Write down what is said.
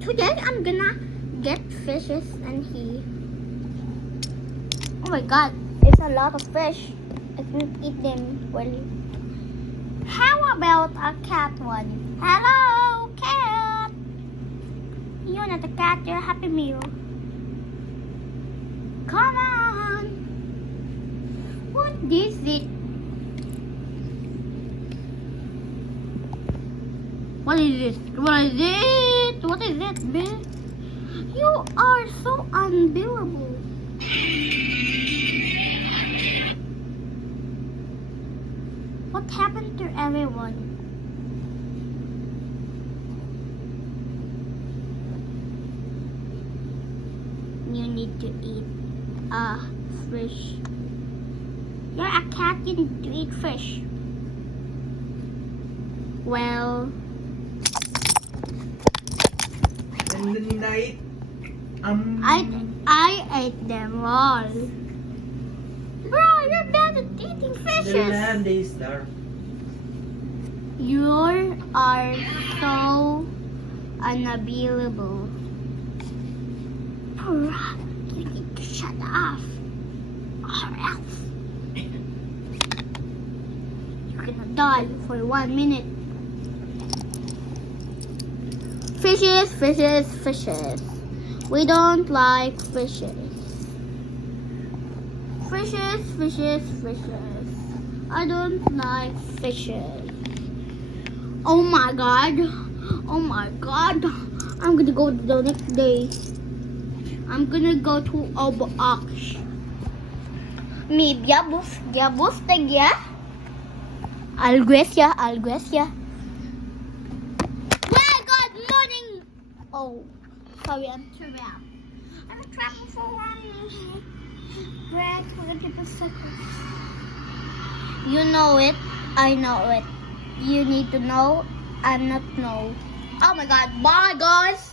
Today I'm gonna get fishes and he. Oh my god, it's a lot of fish. I can eat them well. How about a cat one? Hello, cat. You're not a cat, you're a Happy Meal. Come on. What is it? What is this? What is it? What is it, Bill? You are so unbearable. What happened to everyone? You need to eat fish. You're a cat, you need to eat fish. Well, And then night, I ate them all. Bro, you're bad at eating the fishes. land is dark. You are so unavailable. BraH, you need to shut off, or else you're gonna die for 1 minute. Fishes, fishes, fishes. We don't like fishes. Fishes, fishes, fishes. I don't like fishes. Oh my god. Oh my god. I'm gonna go the next day. I'm gonna go to BraH. Maybe ya. Alguesia. My god, morning. Oh, sorry, I'm trapped. I'm trapped for 1 minute. BraH, 20 seconds. You know it. I know it. You need to know. I'm not know. Oh my god. Bye, guys.